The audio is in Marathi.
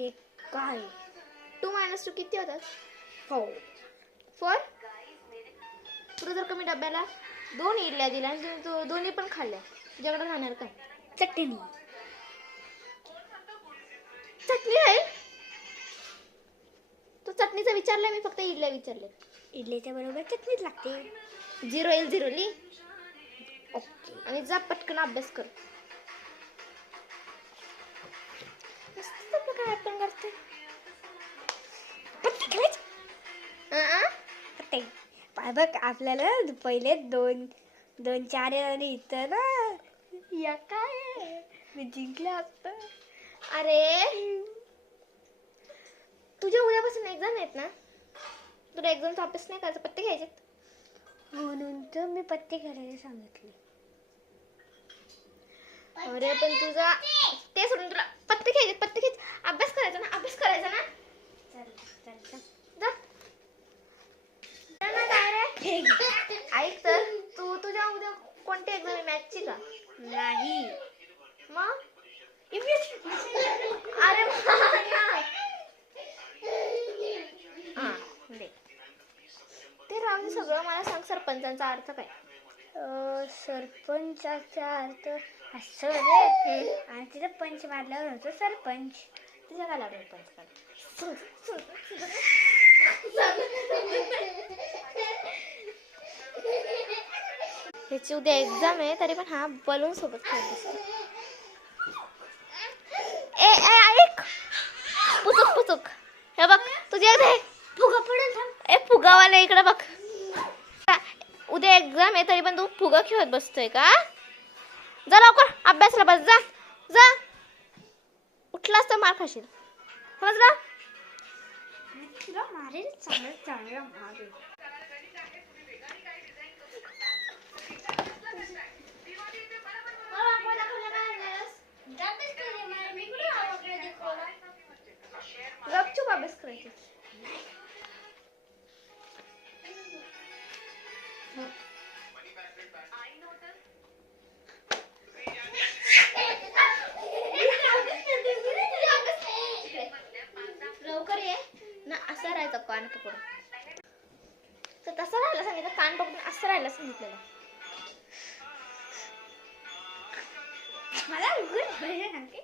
हे काय 2 - 2 किती होतात? 4. तुला जर कमी डब्याला 2 इडल्या दिल्या आणि तू दोन्ही पण खाल्ल्या, तुझ्याकडे राहणार काय? चटणी आहे. तू चटणीचं विचारलंय, मी फक्त इडल्या विचारले. इडलीच्या बरोबर चटणीच लागते. 0 येईल 0 ली. ओके. आणि जा पटकन अभ्यास कर. काय आपण करते पत्ते खेळायचे. बघ आपल्याला पहिले 2-4 इथं ना या काय मी जिंकलं असतं. अरे तुझ्या उद्यापासून एक्झाम आहेत ना, तुला एक्झामचा अभ्यास नाही करायचा, पत्ते घ्यायचे म्हणून तर मी पत्ते खेळायला सांगितले. अरे पण तुझा ते सोडून तुला पत्ते घ्यायचे, पत्ते घ्यायचे, अभ्यास करायचा ना, अभ्यास करायचा ना. चल जा ना. काय रे ऐक तर, तू तुझ्या उद्या कोणती एक्झाम आहे? मॅथची का? नाही. मग अरे ते राहून सगळं मला सांग, सरपंचांचा अर्थ काय? सरपंचाचा अर्थ असं रे. आणि तिथे पंच मारल्यावर होतो सरपंच. तुझ्या काय लागलं पंच काढ? ह्याची उद्या एक्झाम आहे, तरी पण हा बलून सोबत खेळत असतो. ऐक, पुचुक हे बघ तुझ्या फुगा पडेल थांब. फुगावाला इकडे बघ. उद्या एक्झाम आहे, तरी पण तू फुगा खेळत बसतोय का? जा लवकर अभ्यासला बस. जा उठलास तर मार खाशील. समजलं? तुला मारेल, चांगलं मारेल. गपचूप अभ्यास करायची. लवकर ये ना. असं राहायचं कान पकडून, तर तसं राहायला सांगितलं. कान पकडून असं राहायला सांगितलेलं. मला उघड सांगते.